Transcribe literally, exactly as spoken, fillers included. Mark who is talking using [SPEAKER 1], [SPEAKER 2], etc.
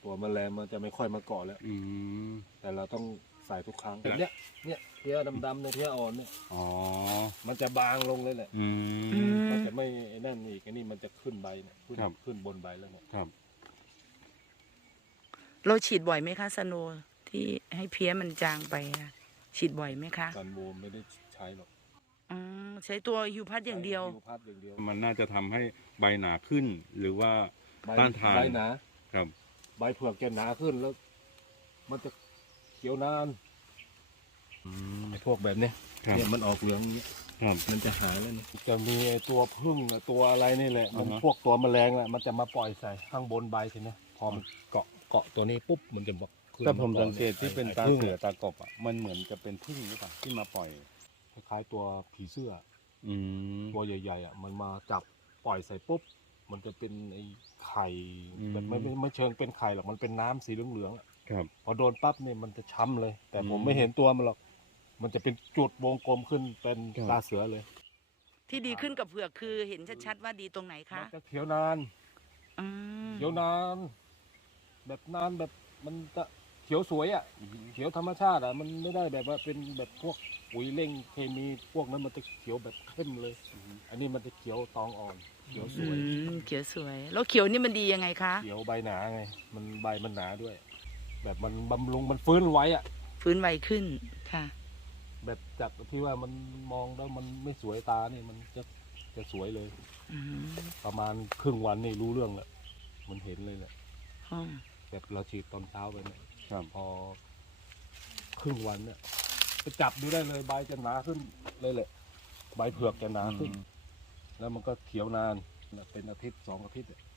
[SPEAKER 1] ตัวแมลงมันจะไม่ค่อยมาเกาะแล้ว
[SPEAKER 2] อืม
[SPEAKER 1] แต่เราต้องใส่ทุกครั้งแบบเนี้ยเนี่ยเพี้ยดำๆเนี่ยเพี้ยอ่อนเนี่ย
[SPEAKER 2] อ๋อ
[SPEAKER 1] มันจะบางลงเลยแหละ
[SPEAKER 2] อื
[SPEAKER 3] อื
[SPEAKER 2] ม
[SPEAKER 3] ม
[SPEAKER 1] มันจะไม่ไอ้นั่นอีกอันนี้มันจะขึ้นใบเนี่ยขึ้น
[SPEAKER 2] ครับ
[SPEAKER 1] ขึ้นบนใบแล้วเนี่ย
[SPEAKER 2] ครับ
[SPEAKER 3] เราฉีดบ่อยไหมคะสโนว์ที่ให้เพี้ยมันจางไปอะฉีดบ่อยไหมคะ
[SPEAKER 1] ซันโวมไม่ได้ใช้หรอก
[SPEAKER 3] อืมใช้ตัวฮิวพัดอย่างเดียว
[SPEAKER 1] ฮิวพัดอย่างเดียว
[SPEAKER 2] มันน่าจะทำให้ใบหนาขึ้น หรือว่า
[SPEAKER 1] ใบ
[SPEAKER 2] ต้านทาน
[SPEAKER 1] ใบหนา
[SPEAKER 2] ครับ
[SPEAKER 1] ใบเผือกจะหนาขึ้นแล้ว มันจะเขียวนาน
[SPEAKER 2] อืม
[SPEAKER 1] ไอ้พวกแบบเนี้ย
[SPEAKER 2] ครับ
[SPEAKER 1] เนี่ยมันออกเหลืองเนี้ย
[SPEAKER 2] ครับ
[SPEAKER 1] มันจะหายแล้วเนี่ยจะมีไอ้ตัวพึ่งอะตัวอะไรนี่แหละ มัน
[SPEAKER 2] อ่าฮะ
[SPEAKER 1] พวกตัวแมลงอะมันจะมาปล่อยใส่ข้างบนใบทีเนี้ยพอมันเกาะเกาะตัวนี้ปุ๊บมันจะบอกขึ้น
[SPEAKER 2] แต่ผม
[SPEAKER 1] า
[SPEAKER 2] สังเกตที่เป็นตา
[SPEAKER 1] ไอ้พึ่ง
[SPEAKER 2] เสือตากบอ่ะ มันเหมือนจะเป็นพึ่งหรือเปล่าที่มาปล่อย
[SPEAKER 1] คล้ายๆตัวผีเสื้อ
[SPEAKER 2] อืม
[SPEAKER 1] ตัวใหญ่ๆอ่ะมันมาจับปล่อยใส่ปุ๊บมันจะเป็นไอ้ไข่
[SPEAKER 2] อืม
[SPEAKER 1] แบบไม่ไม่ไม่เชิงเป็นไข่หรอกมันเป็นน้ำสีเหลืองๆอะ
[SPEAKER 2] ครับ
[SPEAKER 1] พอโดนปั๊บเนี่ยมันจะช้ำเลย แต่ผม
[SPEAKER 2] อืม
[SPEAKER 1] ไม่เห็นตัวมันหรอกมันจะเป็นจุดวงกลมขึ้นเป็น
[SPEAKER 2] ครับ
[SPEAKER 1] ตาเสือเลย
[SPEAKER 3] ที่ดีขึ้นกับเผือกคือเห็นชัดๆว่าดีตรงไหน
[SPEAKER 1] มั
[SPEAKER 3] คะ
[SPEAKER 1] นจะเขียวนาน
[SPEAKER 3] อืม
[SPEAKER 1] เขียวนาน แบบนานแบบมันจะเขียวสวยอ่ะ
[SPEAKER 2] อืม
[SPEAKER 1] เขียวธรรมชาติอ่ะมันไม่ได้แบบว่าเป็นแบบพวกปุ๋ยเร่งเคมีพวกนั้นมันจะเขียวแบบเข้มเลย อันนี้มันจะเขียวตองอ่อน เขียวส
[SPEAKER 3] อื
[SPEAKER 1] วย
[SPEAKER 3] มเขียวสวย แล้วเขียวนี่มันดียังไงคะ
[SPEAKER 1] เขียวใบหนาไง มันใบมันหนาด้วย แบบมันบำรุงมันฟื้นไว้อ่ะ
[SPEAKER 3] ฟื้นไวขึ้นค่ะ
[SPEAKER 1] แบบจากที่ว่ามันมองแล้วมันไม่สวยตานี่มันจะจะสวยเลย
[SPEAKER 3] อืม
[SPEAKER 1] ประมาณครึ่งวันนี่รู้เรื่องแล้วมันเห็นเลยแหละ
[SPEAKER 3] อ๋อ
[SPEAKER 1] แบบเราฉีดตอนเช้าไปเนี่ย
[SPEAKER 2] ครับ
[SPEAKER 1] พอครึ่งวันเนี่ยไปจับดูได้เลยใบจะหนาขึ้นเลยแหละใบเผือกจะหนาขึ้น แล้วมันก็เขียวนานเป็นอาทิตย์สองอาทิตย์อะ